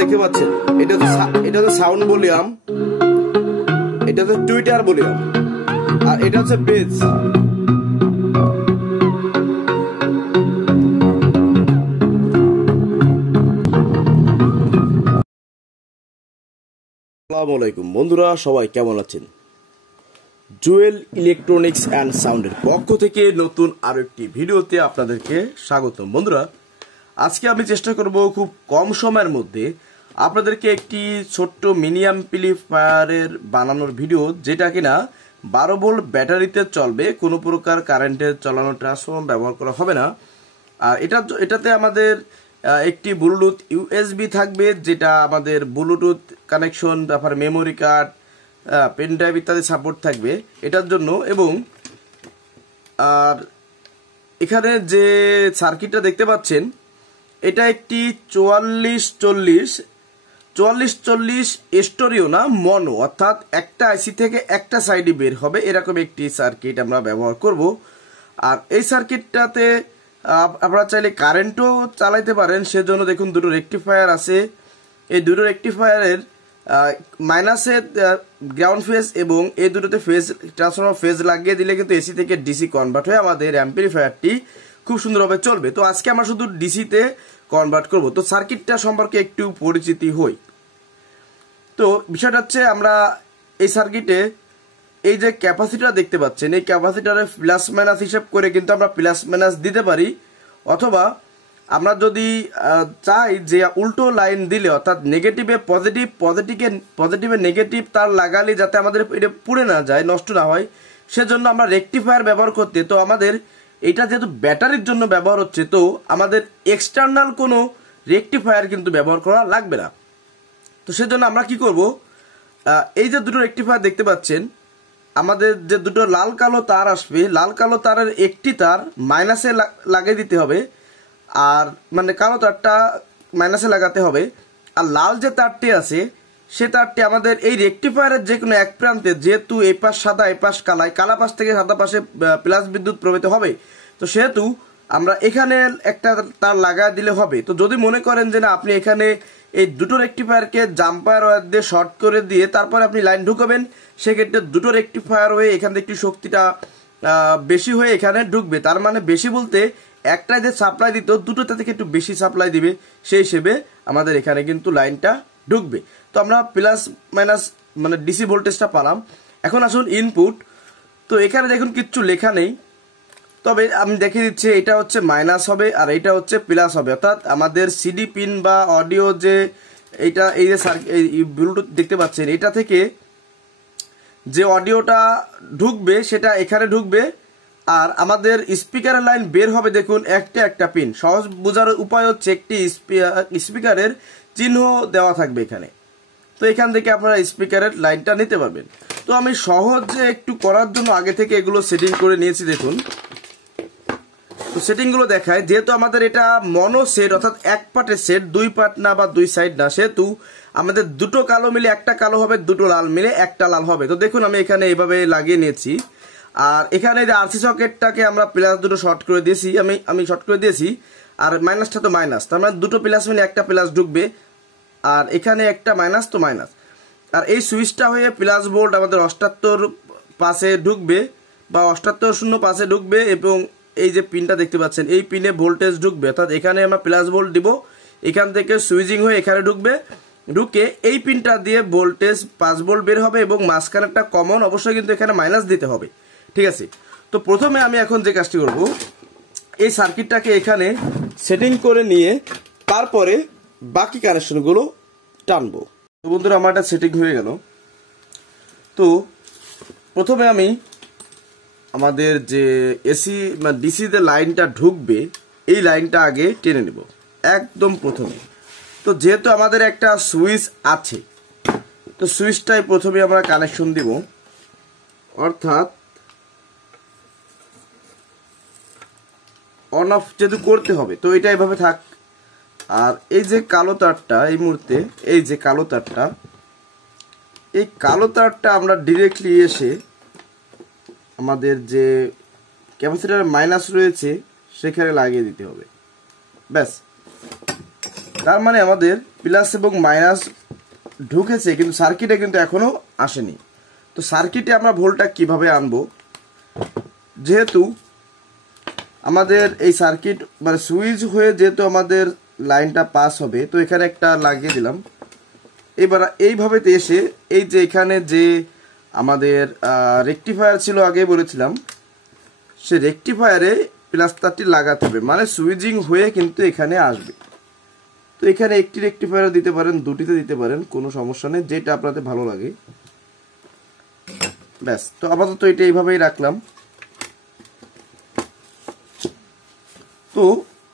দেখতে পাচ্ছেন এটা তো সাউন্ড ভলিউম, এটা তো টুইটার ভলিউম, আর এটা হচ্ছে বেস। আসসালামু আলাইকুম বন্ধুরা, সবাই কেমন আছেন? জুয়েল ইলেকট্রনিক্স অ্যান্ড সাউন্ডের পক্ষ থেকে নতুন আরো একটি ভিডিওতে আপনাদেরকে স্বাগতম। বন্ধুরা, আজকে আমি চেষ্টা করব খুব কম সময়ের মধ্যে আপনাদেরকে একটি ছোট্ট মিনি অ্যাম্পলিফায়ারের বানানোর ভিডিও, যেটা কিনা 12 ভোল্ট ব্যাটারিতে চলবে, কোনো প্রকার কারেন্টের চালানো ট্রান্সফর্মার ব্যবহার করা হবে না। আর এটাতে আমাদের একটি ব্লুটুথ ইউএসবি থাকবে, যেটা আমাদের ব্লুটুথ কানেকশন, তারপর মেমোরি কার্ড, পেন ড্রাইভ ইত্যাদি সাপোর্ট থাকবে এটার জন্য। এবং আর এখানে যে সার্কিটটা দেখতে পাচ্ছেন, এটা একটি 4440 স্টোরিও না, মনো, অর্থাৎ একটা আইসি থেকে একটা সাইডে বের হবে এরকম একটি সার্কিট আমরা ব্যবহার করব। আর এই সার্কিটটাতে আপনারা চাইলে কারেন্টও চালাইতে পারেন, সেজন্য দেখুন দুটো রেকটিফায়ার আছে। এই দুটো রেকটিফায়ারের মাইনাসে গ্রাউন্ড ফেজ এবং এই দুটোতে ফেজ ট্রান্সফরমার ফেজ লাগিয়ে দিলে কিন্তু এসি থেকে ডিসি কনভার্ট হয়ে আমাদের অ্যাম্পলিফায়ারটি খুব সুন্দরভাবে চলবে। তো আজকে আমরা শুধু ডিসিতে কনভার্ট করব। তো সার্কিটটা সম্পর্কে একটু পরিচিতি হই। তো বিষয়টা হচ্ছে, আমরা এই সার্কিটে এই যে ক্যাপাসিটার দেখতে পাচ্ছেন, এই ক্যাপাসিটারে প্লাস মাইনাস হিসাব করে কিন্তু আমরা প্লাস মাইনাস দিতে পারি, অথবা আমরা যদি চাই যে উল্টো লাইন দিলে, অর্থাৎ নেগেটিভে পজিটিভ, পজিটিভে নেগেটিভ তার লাগালে যাতে আমাদের এটা পুড়ে না যায়, নষ্ট না হয়, সেজন্য আমরা রেকটিফায়ার ব্যবহার করতে। তো আমাদের এটা যেহেতু ব্যাটারির জন্য ব্যবহার হচ্ছে, তো আমাদের এক্সটার্নাল কোনো রেকটিফায়ার কিন্তু ব্যবহার করা লাগবে না। তো সেজন্য আমরা কি করব, এই যে দুটো রেকটিফায়ার দেখতে পাচ্ছেন, আমাদের যে দুটো লাল কালো তার আসবে, লাল কালো তারের একটি তার মাইনাসে লাগিয়ে দিতে হবে, আর মানে কালো তারটা মাইনাসে লাগাতে হবে। আর লাল যে তারটি আছে, সে তারটি আমাদের এই রেকটিফায়ারের যে কোনো এক প্রান্তে, যেহেতু এই পাশ সাদা এই পাশ কালায়, কালা পাশ থেকে সাদা পাশে প্লাস বিদ্যুৎ প্রবাহিত হবে, তো সেহেতু আমরা এখানে একটা তার লাগায় দিলে হবে। তো যদি মনে করেন যে না, আপনি এখানে এই দুটো রেকটিফায়ারকে জাম্পার ওয়্যার দিয়ে শর্ট করে দিয়ে তারপরে আপনি লাইন ঢুকাবেন, সেক্ষেত্রে দুটো রেকটিফায়ার হয়ে এখান থেকে একটু শক্তিটা বেশি হয়ে এখানে ঢুকবে। তার মানে বেশি বলতে একটাই যে সাপ্লাই দিত, দুটোতে থেকে একটু বেশি সাপ্লাই দিবে, সেই হিসেবে আমাদের এখানে কিন্তু লাইনটা ঢুকবে। তো আমরা প্লাস মাইনাস মানে ডিসি ভোল্টেজটা পেলাম। এখন আসুন ইনপুট। তো এখানে দেখুন কিচ্ছু লেখা নেই, তবে আমি দেখিয়ে দিচ্ছি, এটা হচ্ছে মাইনাস হবে আর এটা হচ্ছে প্লাস হবে। অর্থাৎ আমাদের সিডি পিন বা অডিও যে এইটা, এই যে ব্লুটুথ দেখতে পাচ্ছেন, এটা থেকে যে অডিওটা ঢুকবে সেটা এখানে ঢুকবে, আর আমাদের স্পিকারের লাইন বের হবে। দেখুন একটা পিন, সহজ বোঝার উপায় হচ্ছে একটি স্পিকারের চিহ্ন দেওয়া থাকবে এখানে। তো এখান থেকে আপনারা স্পিকারের লাইনটা নিতে পারবেন। তো আমি সহজে একটু করার জন্য আগে থেকে এগুলো সেটিং করে নিয়েছি। দেখুন, তো সেটিংগুলো দেখায়, যেহেতু আমাদের এটা মনো সেট, অর্থাৎ এক পার্টের সেট, দুই পার্ট না বা দুই সাইড না, সেহেতু আমাদের দুটো কালো মিলে একটা কালো হবে, দুটো লাল মিলে একটা লাল হবে। তো দেখুন আমি এখানে এইভাবে লাগিয়ে নিয়েছি। আর এখানে যে আরসি সকেটটাকে আমরা প্লাস দুটো শর্ট করে দিয়েছি, আমি শর্ট করে দিয়েছি, আর মাইনাসটা তো মাইনাস, তার মানে দুটো প্লাস মিলে একটা প্লাস ঢুকবে, আর এখানে একটা মাইনাস, তো মাইনাস। আর এই সুইচটা হয়ে প্লাস ভোল্ট আমাদের 78 পাশে ঢুকবে বা 7805 ঢুকবে, এবং এই যে পিনটা দেখতে পাচ্ছেন, এই পিনে ভোল্টেজ ঢুকবে, অর্থাৎ এখানে আমরা প্লাস ভোল্ট দিব, এখান থেকে সুইচিং হয়ে এখানে ঢুকবে, ঢুকে এই পিনটা দিয়ে ভোল্টেজ 5 ভোল্ট বের হবে, এবং মাঝখানে একটা কমন অবশ্যই কিন্তু এখানে মাইনাস দিতে হবে। ঠিক আছে, তো প্রথমে আমি এখন যে কাজটি করব, এই সার্কিটটাকে এখানে সেটিং করে নিয়ে তারপরে বাকি কানেকশনগুলো টানবো। তো বন্ধুরা, আমার এটা সেটিং হয়ে গেল। তো প্রথমে আমি আমাদের যে এসি মানে ডিসিতে লাইনটা ঢুকবে, এই লাইনটা আগে টেনে নেব একদম প্রথমে। তো যেহেতু আমাদের একটা সুইচ আছে, তো সুইচটাই প্রথমে আমরা কানেকশন দিব, অর্থাৎ অন অফ যেহেতু করতে হবে, তো এটা এভাবে থাক। আর এই যে কালো তারটা, এই মুহূর্তে এই যে কালো তারটা, এই কালো তারটা আমরা ডিরেক্টলি এসে আমাদের যে ক্যাপাসিটার মাইনাস রয়েছে সেখানে লাগিয়ে দিতে হবে। ব্যাস, তার মানে আমাদের প্লাস এবং মাইনাস ঢুকেছে, কিন্তু সার্কিটে কিন্তু এখনো আসেনি। তো সার্কিটে আমরা ভোল্টটা কিভাবে আনবো, যেহেতু আমাদের এই সার্কিট মানে সুইচ হয়ে যেহেতু আমাদের লাইনটা পাস হবে, তো এখানে একটা লাগিয়ে দিলাম। এবার এইভাবে এসে এই যে এখানে যে আমাদের রেকটিফায়ার ছিল, আগে বলেছিলাম, সে রেকটিফায়ারে প্লাস তারটি লাগাতে হবে, মানে সুইচিং হয়ে কিন্তু এখানে আসবে। তো এখানে একটি রেকটিফায়ার দিতে পারেন, দুটিতে দিতে পারেন, কোনো সমস্যা নেই, যেটা আপনাদের ভালো লাগে। ব্যাস, তো আপাতত এটা এইভাবেই রাখলাম। তো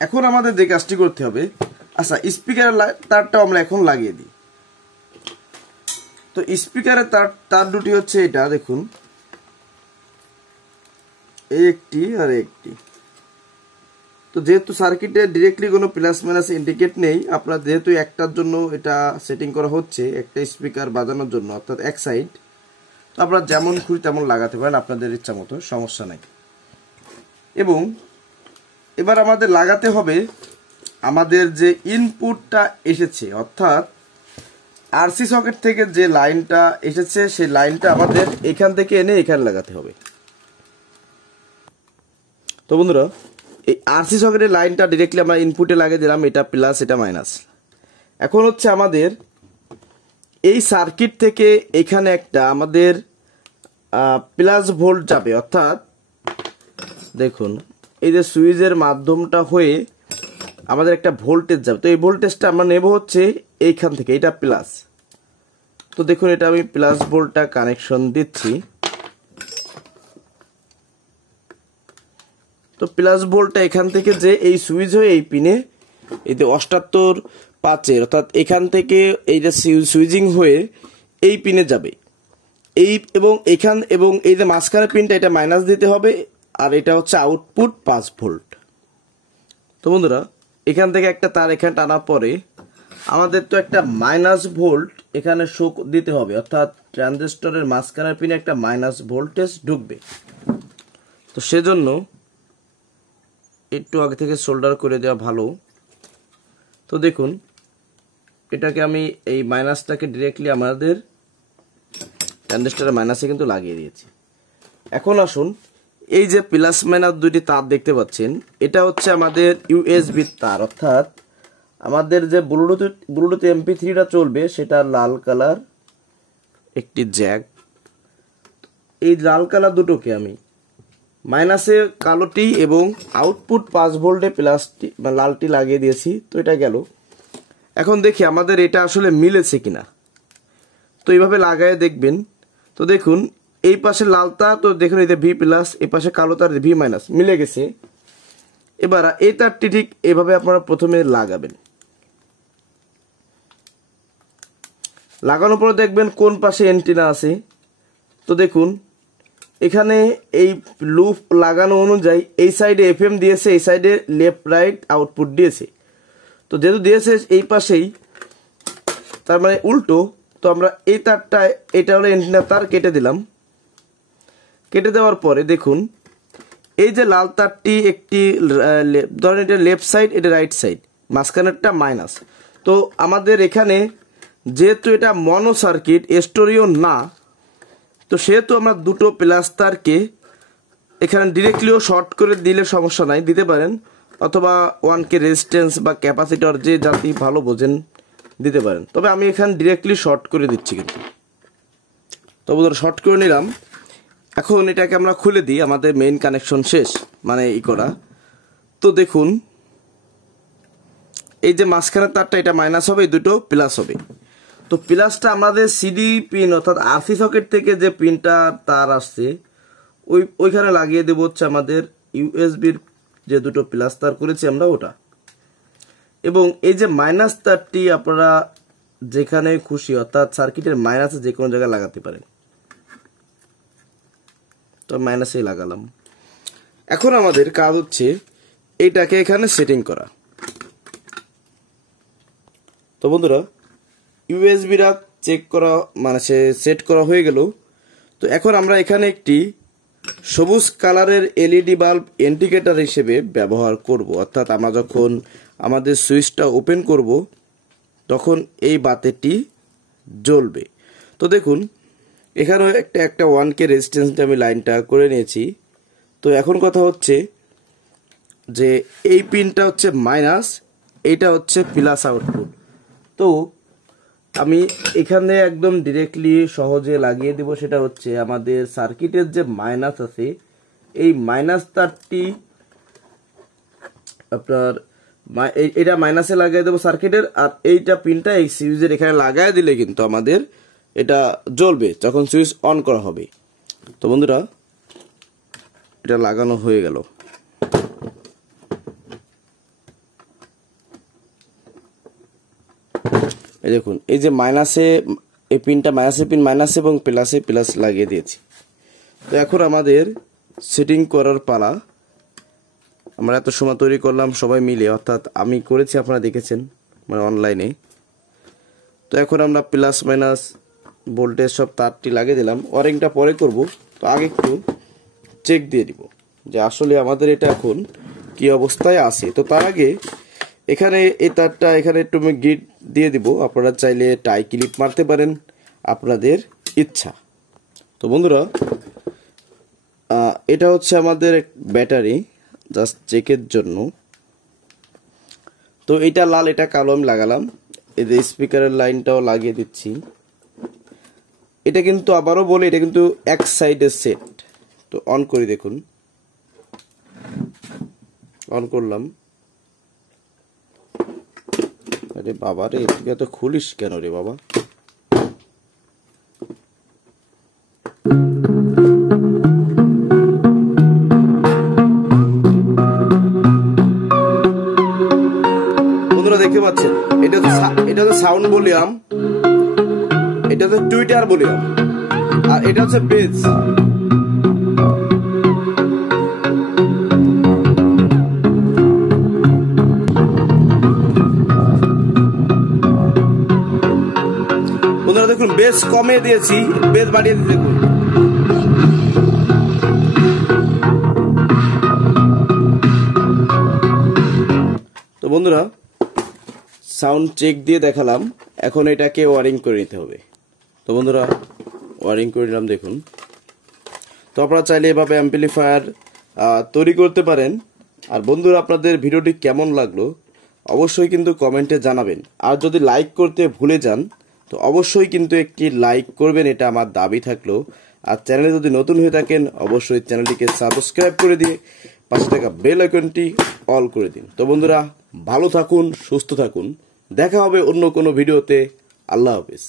এখন আমাদের যে কাজটি করতে হবে, আচ্ছা স্পিকারের তারটাও আমরা এখন লাগিয়ে দিই। তো স্পিকারের তার দুটি হচ্ছে এটা দেখুন, এই একটি আর একটি। তো যেহেতু সার্কিটে ডিরেক্টলি কোনো প্লাস মাইনাস ইন্ডিকেট নেই, আপনার যেহেতু একটার জন্য এটা সেটিং করা হচ্ছে, একটা স্পিকার বাজানোর জন্য, অর্থাৎ এক সাইড, তো আপনারা যেমন খুশি তেমন লাগাতে পারেন আপনাদের ইচ্ছা মতো, সমস্যা নাই। এবং এবার আমাদের লাগাতে হবে আমাদের যে ইনপুটটা এসেছে, অর্থাৎ আরসি সকেট থেকে যে লাইনটা এসেছে, সেই লাইনটা আমাদের এখান থেকে এনে এখানে লাগাতে হবে। তো বন্ধুরা, এই আরসি সকেটের লাইনটা ডিরেক্টলি আমরা ইনপুটে লাগিয়ে দিলাম, এটা প্লাস এটা মাইনাস। এখন হচ্ছে আমাদের এই সার্কিট থেকে এখানে একটা আমাদের প্লাস ভোল্ট যাবে, অর্থাৎ দেখুন এই যে সুইচের মাধ্যমটা হয়ে আমাদের একটা ভোল্টেজ যাবে। তো এই ভোল্টেজটা আমরা নেব হচ্ছে এইখান থেকে, এটা প্লাস। তো দেখুন এটা আমি প্লাস ভোল্টটা কানেকশন দিচ্ছি। তো প্লাস ভোল্টটা এখান থেকে যে এই সুইচ হয়ে এই পিনে, এই যে 78/5 অর্থাৎ এখান থেকে এই যে সুইচিং হয়ে এই পিনে যাবে, এই এবং এখান এবং এই যে মাঝখানে পিনটা, এটা মাইনাস দিতে হবে, আর এটা হচ্ছে আউটপুট 5 ভোল্ট। তো বন্ধুরা, এখান থেকে একটা তার এখানে টানার পরে আমাদের তো একটা মাইনাস ভোল্ট এখানে শো দিতে হবে, অর্থাৎ ট্রানজিস্টরের মাঝখানের পিনে একটা মাইনাস ভোল্টেজ ঢুকবে। তো সেজন্য একটু আগে থেকে সোল্ডার করে দেওয়া ভালো। তো দেখুন এটাকে আমি এই মাইনাসটাকে ডিরেক্টলি আমাদের ট্রানজিস্টরের মাইনাসে কিন্তু লাগিয়ে দিয়েছি। এখন আসুন, এই যে প্লাস মাইনাস দুটি তার দেখতে পাচ্ছেন, এটা হচ্ছে আমাদের ইউএসবি তার, অর্থাৎ আমাদের যে ব্লুটুথ MP3টা চলবে সেটা লাল কালার একটি জ্যাক। এই লাল কালার দুটোকে আমি মাইনাসে কালোটি এবং আউটপুট 5 ভোল্টে প্লাসটি বা লালটি লাগিয়ে দিয়েছি। তো এটা গেল। এখন দেখি আমাদের এটা আসলে মিলেছে কিনা। তো এইভাবে লাগায় দেখবেন। তো দেখুন এই পাশে লাল তার, তো দেখুন এতে ভি প্লাস, এই পাশে কালো তার ভি মাইনাস মিলে গেছে। এবার এই তারটি ঠিক এভাবে আপনারা প্রথমে লাগাবেন। লাগানোর পরে দেখবেন কোন পাশে এন্টিনা আছে। তো দেখুন এখানে এই লুপ লাগানো অনুযায়ী এই সাইডে FM দিয়েছে, এই সাইডে লেফট রাইট আউটপুট দিয়েছে। তো যেহেতু দিয়েছে এই পাশেই, তার মানে উল্টো, তো আমরা এই তারটা, এটা হলো এন্টিনা তার, কেটে দিলাম। কেটে দেওয়ার পরে দেখুন এই যে লাল তারটি একটি, ধরেন এটা লেফট সাইড, এটা রাইট সাইড, মাঝখানেরটা মাইনাস। তো আমাদের এখানে যেহেতু এটা মনো সার্কিট, স্টোরিও না, তো সেহেতু আমরা দুটো প্লাস তারকে এখানে ডিরেক্টলিও শর্ট করে দিলে সমস্যা নাই, দিতে পারেন, অথবা 1K রেজিস্ট্যান্স বা ক্যাপাসিটর যে জাতি ভালো বোঝেন দিতে পারেন। তবে আমি এখানে ডিরেক্টলি শর্ট করে দিচ্ছি কিন্তু। তো বন্ধুরা শর্ট করে নিলাম। এখন এটাকে আমরা খুলে দিই, আমাদের মেইন কানেকশন শেষ, মানে ই করা। তো দেখুন এই যে মাঝখানের তারটা, এটা মাইনাস হবে, এই দুটো প্লাস হবে। তো প্লাসটা আমাদের সিডি পিন অর্থাৎ আরসি সকেট থেকে যে পিনটা তার আসছে ওইখানে লাগিয়ে দেবো হচ্ছে আমাদের ইউএসবির যে দুটো প্লাস তার করেছি আমরা ওটা। এবং এই যে মাইনাস তারটি আপনারা যেখানে খুশি অর্থাৎ সার্কিটের মাইনাসে যে কোনো জায়গায় লাগাতে পারেন। তো মাইনাসেই লাগালাম। এখন আমাদের কাজ হচ্ছে এইটাকে এখানে সেটিং করা। তো বন্ধুরা ইউএসবিরা চেক করা মানে সেট করা হয়ে গেল। তো এখন আমরা এখানে একটি সবুজ কালারের LED বাল্ব ইন্ডিকেটর হিসেবে ব্যবহার করব, অর্থাৎ আমরা যখন আমাদের সুইচটা ওপেন করব তখন এই বাতিটি জ্বলবে। তো দেখুন এখানেও একটা 1K রেজিস্ট্যান্সটা আমি লাইনটা করে নিয়েছি। তো এখন কথা হচ্ছে যে এই পিনটা হচ্ছে মাইনাস, এইটা হচ্ছে প্লাস আউটপুট। তো আমি এখানে একদম ডিরেক্টলি সহজে লাগিয়ে দেব। সেটা হচ্ছে আমাদের সার্কিটের যে মাইনাস আছে এই মাইনাস তারটি আপনার এটা মাইনাসে লাগিয়ে দেবো সার্কিটের, আর এইটা পিনটা এই সুইচের এখানে লাগাই দিলে কিন্তু আমাদের এটা জ্বলবে যখন সুইচ অন করা হবে। তো বন্ধুরা এটা লাগানো হয়ে গেল। এই দেখুন এই যে মাইনাসে এই পিনটা মাইনাসে পিন মাইনাস এবং প্লাসে প্লাস লাগিয়ে দিয়েছি। তো এখন আমাদের সেটিং করার পালা। আমরা এত সময় তৈরি করলাম সবাই মিলে, অর্থাৎ আমি করেছি আপনারা দেখেছেন মানে অনলাইনে। তো এখন আমরা প্লাস মাইনাস ভোল্টেজ সব তারটি লাগিয়ে দিলাম। ওয়ারিংটা পরে করব, তো আগে একটু চেক দিয়ে দিব যে আসলে আমাদের এটা এখন কি অবস্থায় আছে। তো তার আগে এখানে এই তারটা এখানে একটু আমি গিট দিয়ে দিব। আপনারা চাইলে টাই ক্লিপ মারতে পারেন, আপনাদের ইচ্ছা। তো বন্ধুরা এটা হচ্ছে আমাদের ব্যাটারি, জাস্ট চেকের জন্য। তো এটা লাল এটা কালো আমি লাগালাম। এই যে স্পিকারের লাইনটাও লাগিয়ে দিচ্ছি। এটা কিন্তু আবারও বলে এটা কিন্তু এক সাইডের সেট। তো অন করি, দেখুন অন করলাম। আরে বাবা রে, তুই এত খুলিস কেন রে বাবা? বন্ধুরা দেখতে পাচ্ছেন এটা তো সাউন্ড ভলিউম, এটা তো টুইটার ভলিউম, আর এটা হচ্ছে বেস। বন্ধুরা দেখুন বেস কমে দিয়েছি, বেস বাড়িয়ে দিয়েছি দেখুন। তো বন্ধুরা সাউন্ড চেক দিয়ে দেখালাম, এখন এটাকে ওয়ারিং করে নিতে হবে। তো বন্ধুরা ওয়ারিং করে নিলাম দেখুন। তো আপনারা চাইলে এভাবে অ্যাম্পলিফায়ার তৈরি করতে পারেন। আর বন্ধুরা আপনাদের ভিডিওটি কেমন লাগলো অবশ্যই কিন্তু কমেন্টে জানাবেন। আর যদি লাইক করতে ভুলে যান তো অবশ্যই কিন্তু একটি লাইক করবেন, এটা আমার দাবি থাকলো। আর চ্যানেলে যদি নতুন হয়ে থাকেন অবশ্যই চ্যানেলটিকে সাবস্ক্রাইব করে দিয়ে পাশে থাকা বেল আইকনটি অল করে দিন। তো বন্ধুরা ভালো থাকুন, সুস্থ থাকুন, দেখা হবে অন্য কোনো ভিডিওতে। আল্লাহ হাফেজ।